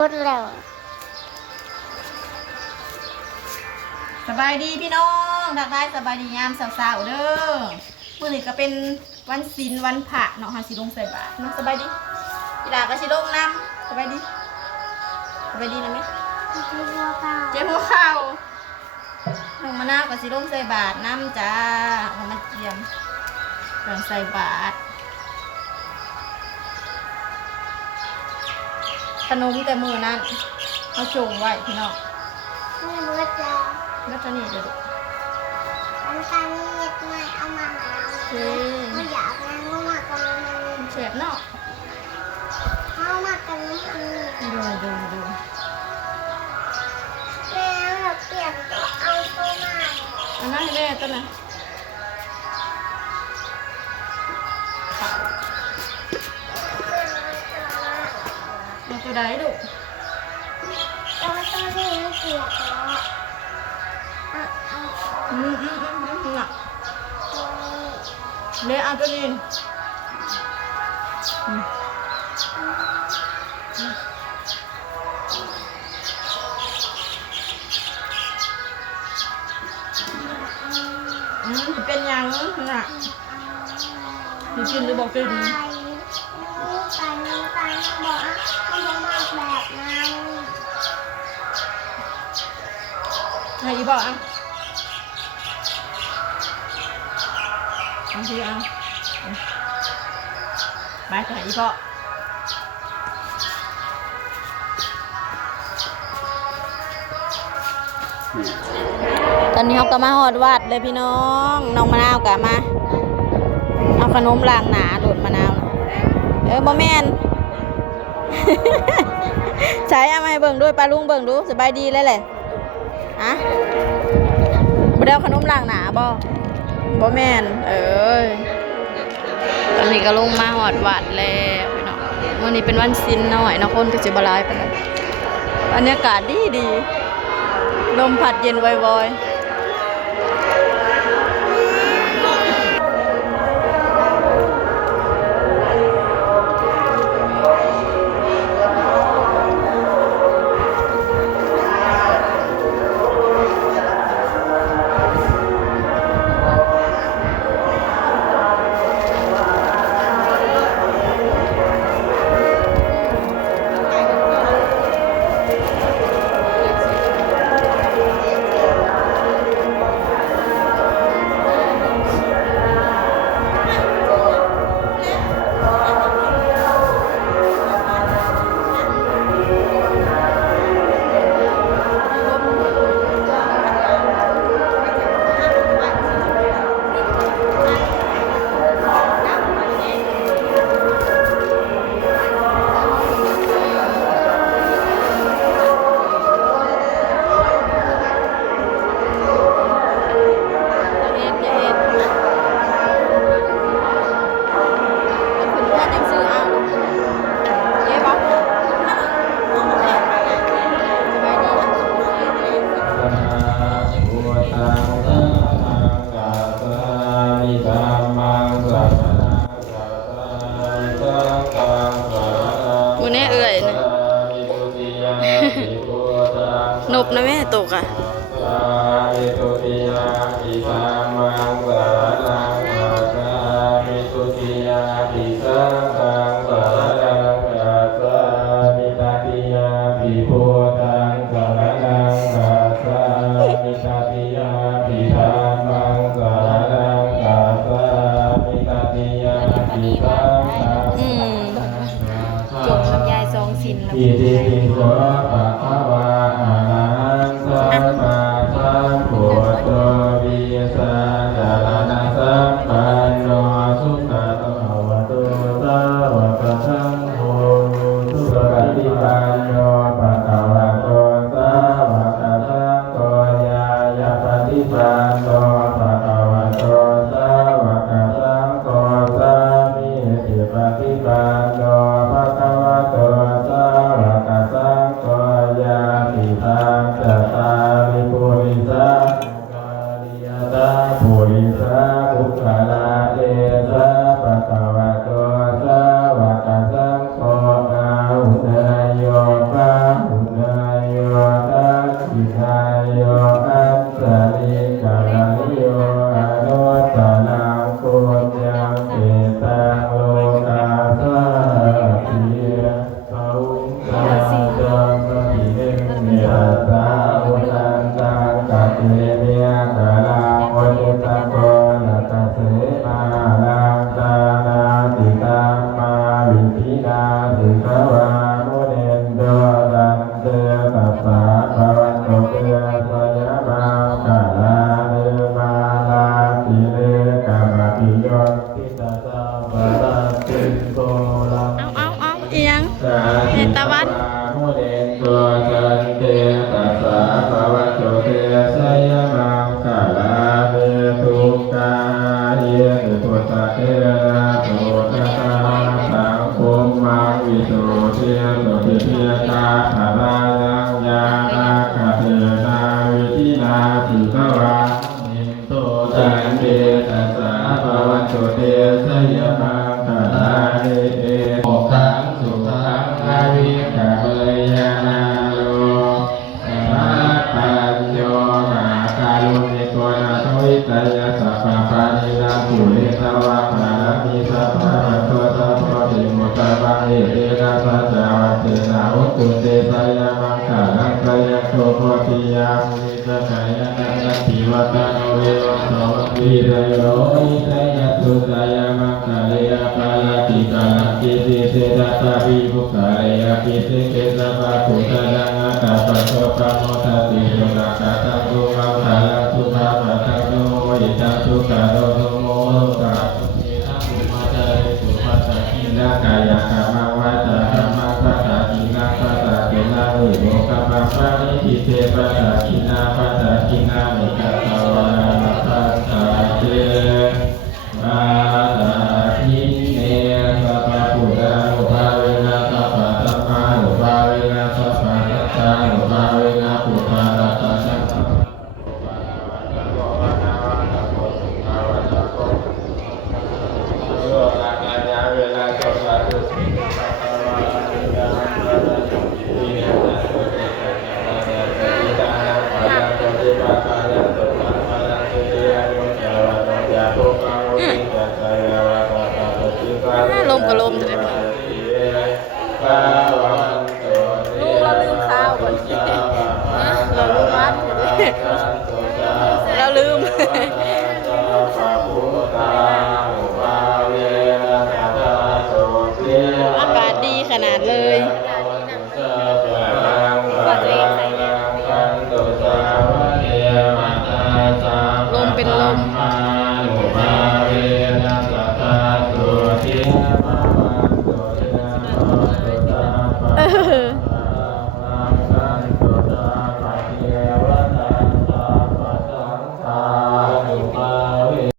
รถแล้วสบายดีพี่น้องทักทายสบายดียามสาวๆเด้อมื้อนี้ก็เป็นวันศีลวันพระเนาะเฮาสิลงใส่บาตรเนาะสบายดีพี่ดาก็สิลงน้ำสบายดีนะแม่เจ็บหัวเข่าน้องมะนาวก็สิลงใส่บาตรน้ำจ้าเอามาเตรียมเครื่องใส่บาตรขนมแต่มือนั้นเขาจงไว้พี่น้องไม่รู้จะ แล้วจะนี่เดี๋ยวดูอันตานี้ไม่เอามาหาไม่อยากนะเขามากันมัน เฉบเนาะเขามากันมันดูแล้วเราเปลี่ยนเอาตัวใหม่ อันนั้นให้แม่ต้นนะเอาตัวใดดูตัวนี้ไม่เกี่ยวกับน่ะเละเอาตัวนี้จะเป็นยังน่ะมีกินหรือบอกกินตายบอกเขาบอกมากแบบนั้น ให้อีบอกอ่ะเอาทีเอาไปหาอีบอกตอนนี้เขาก็มาหอดวัดเลยพี่น้องน้องมะนาวก็มาเอาขนมล้างหนาโดดมะนาวบ่แม่น ใช้เอามาให้เบิ่งด้วยปลาลุงเบิ่งดูสบายดีเลยแหละอะบ่ได้เอาขนมล้างหนาบ่แม่นตอนนี้ก็ลงมาหอดวัดแล้วพี่น้องมื้อนี้เป็นวันศีลหน่อยเนาะคนก็สิบ่หลายปานใดบรรยากาศดีลมพัดเย็นวอยๆนบนะแม่ตกอ่ะจบน้ำยายซองสินแล้วจะตาลิ สายามังคารังกายโสโพธิยามิสกายานันติวัตโนเววัสสวิริโยอิสยตุสายามังคาเรยปาลติกาลังกิสิเสดาตาวิภุคาเรยกิสิเกสะปะปุตตะนังอาตาปะโสปะโมทติโยนาคาตังตุมังคาลังสุภาปะตังโนอิตังสุขะโรโตโมกะสุเทนะภูมาจาริสุปัสสะกินากายกรรมังวาจากัมมังปัสสะกินาปัสสะเกนะวิโมกัมมังปะริทิเตปัสสะกินาปัสสะกินามิกัสสะวะนะปัสสะเตปัสสะทิเนสัพพะพุทธานุภาเวนะสัพพะธัมมานุภาเวนะสัพพะสังฆานุภาเวนะพุทธารัตนะลมกับลมจะได้ไหมลูกเราลืมข้าวก่อนเราลืมมัดเราลืมอากาศดีขนาดเลยลมเป็นลม